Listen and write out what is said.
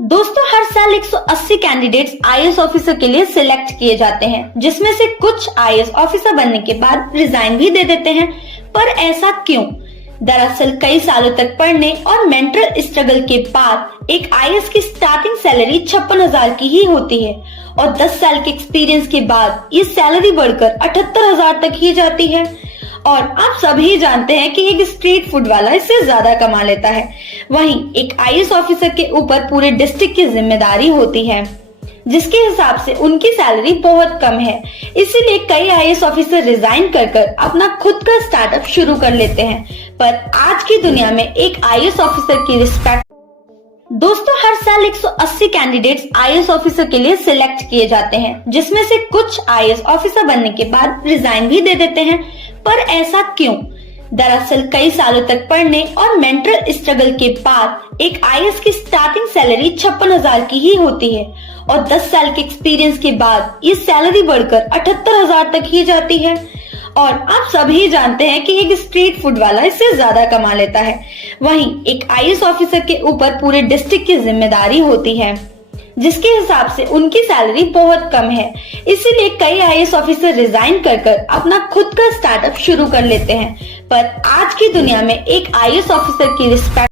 दोस्तों, हर साल 180 candidates IAS officer के लिए सिलेक्ट किए जाते हैं, जिसमें से कुछ आईएएस ऑफिसर बनने के बाद रिजाइन भी दे देते हैं। पर ऐसा क्यों? दरअसल कई सालों तक पढ़ने और मेंटल स्ट्रगल के बाद एक आईएएस की स्टार्टिंग सैलरी 56,000 की ही होती है और 10 साल के एक्सपीरियंस के बाद ये सैलरी बढ़कर 78,000 तक ही जाती है। और आप सभी जानते हैं कि एक स्ट्रीट फूड वाला इससे ज्यादा कमा लेता है। वहीं एक आईएएस ऑफिसर के ऊपर पूरे डिस्ट्रिक्ट की जिम्मेदारी होती है, जिसके हिसाब से उनकी सैलरी बहुत कम है। इसीलिए कई आईएएस ऑफिसर रिजाइन कर अपना खुद का स्टार्टअप शुरू कर लेते हैं। पर आज की दुनिया में एक आईएएस ऑफिसर की रिस्पेक्ट दोस्तों, हर साल 180 कैंडिडेट्स आईएएस ऑफिसर के लिए सिलेक्ट किए जाते हैं, जिसमें से कुछ आईएएस ऑफिसर बनने के बाद रिजाइन भी दे देते हैं। पर ऐसा क्यों? दरअसल कई सालों तक पढ़ने और मेंटल स्ट्रगल के बाद एक आईएएस की स्टार्टिंग सैलरी 56,000 की ही होती है और 10 साल के एक्सपीरियंस के बाद ये सैलरी बढ़कर 78,000 तक ही जाती है। और आप सभी जानते हैं कि एक स्ट्रीट फूड वाला इससे ज्यादा कमा लेता है। वहीं एक आईएएस ऑफिसर के ऊपर पूरे डिस्ट्रिक्ट की जिम्मेदारी होती है, जिसके हिसाब से उनकी सैलरी बहुत कम है। इसीलिए कई आईएएस ऑफिसर रिजाइन कर अपना खुद का स्टार्टअप शुरू कर लेते हैं। पर आज की दुनिया में एक आईएएस ऑफिसर की रिस्पेक्ट